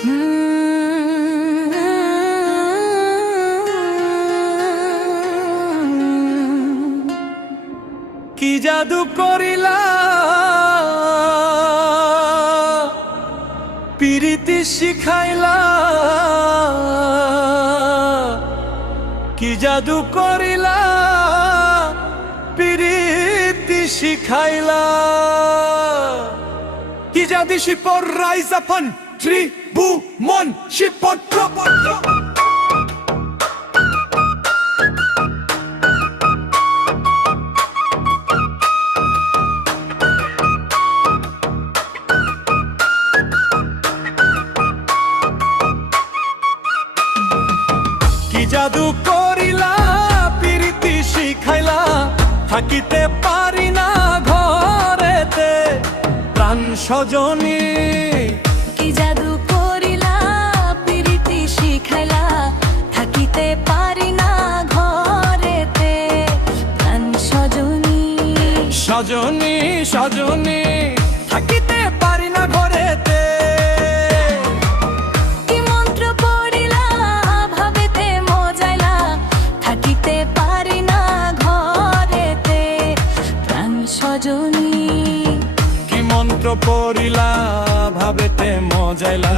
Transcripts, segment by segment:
কি জাদু করিলা পিরিতি শিখাইলা, কি জাদু করিলা পিরিতি শিখাইলা, কি জাদু শিপর রাইজাপন ত্রিভুবন শিপত্র কি জাদু করিলা পিরিতি শিখাইলা, থাকিতে পারি না ঘরেতে প্রাণ সজনী। কি জাদু করিলা পিরিতি শিখাইলা, থাকিতে পারি না ঘরেতে প্রাণ সজনী। সজনী সজনী থাকিতে পারি না ঘরেতে, কি মন্ত্র পড়িলা ভাবেতে মজাইলা, থাকিতে পারি না ঘরেতে প্রাণ সজনী। কি মন্ত্র পড়িলা ভাবেতে মজাইলা,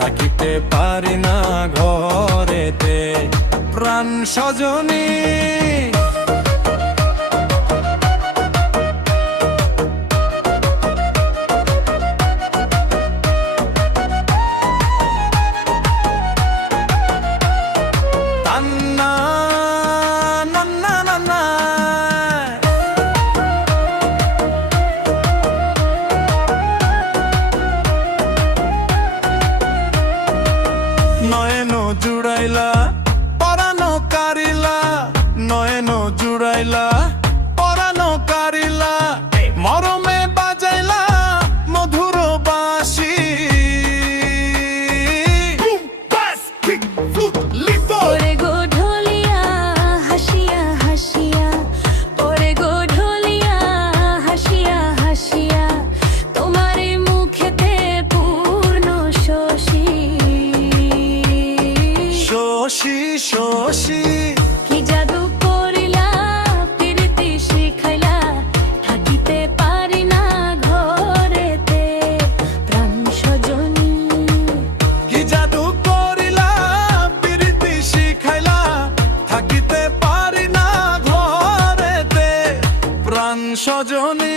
থাকিতে পারি না ঘরেতে প্রাণ সজনী। নয়ন জুড়াইলা পরানো কারিলা, নয়ন জুড়াইলা পরানো কারিলা, মরমে বাজাইলা মধুর বাঁশি। ওরে গো ঢোলিয়া হাসিয়া হাসিয়া, ওরে গো ঢোলিয়া হাসিয়া হাসিয়া, তোমারে মুখেতে পূর্ণ শশী। শশী শশী কি জাদু করিলা পিরিতি শিখাইলা, থাকিতে পারি না ঘরেতে প্রাণ সজনী। কি জাদু করিলা পিরিতি শিখাইলা, থাকিতে পারি না ঘরেতে প্রাণ সজনী।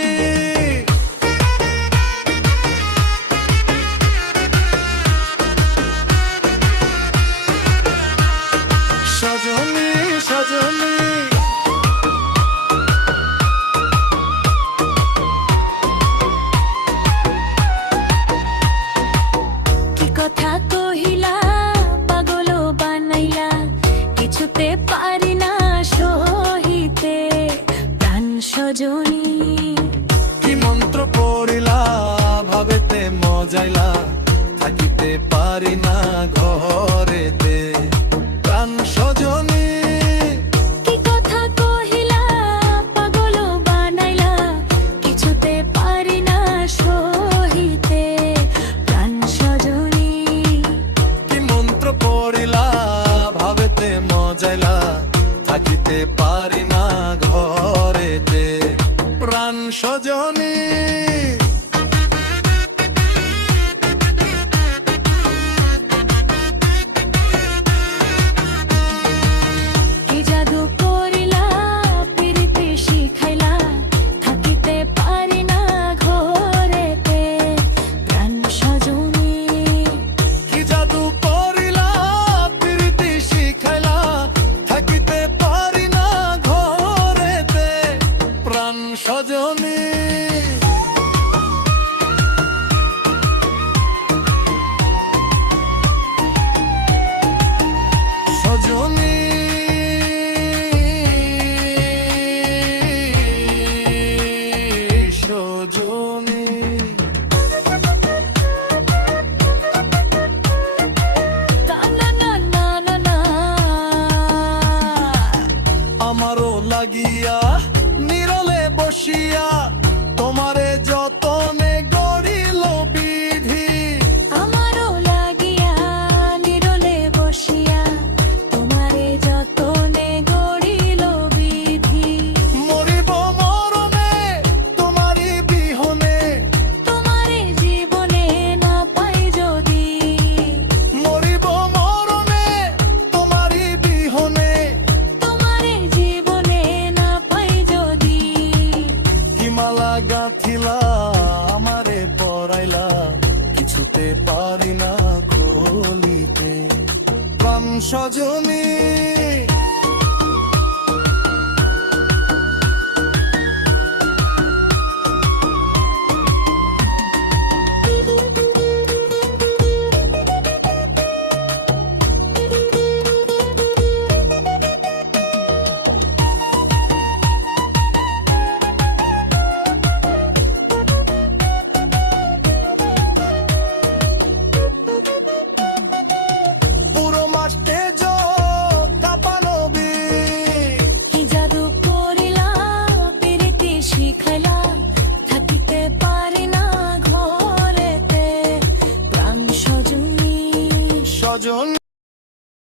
সজনী সজনী কি কথা কহিলা পাগল বানাইলা, কিছুতে পারি না সহিতে প্রাণ সজনী। কি মন্ত্র পড়িলা ভাবেতে মজাইলা, থাকিতে পারি না ঘরেতে প্রাণ সজনী। কি কথা কহিলা পাগল বানাইলা, কিছুতে পারি না সহিতে প্রাণ সজনী। কি মন্ত্র পড়িলা ভাবেতে মজাইলা, থাকিতে পারি না ঘরেতে প্রাণ সজনী। কিছুতে পারি না খুলিতে। প্রাণ সজনী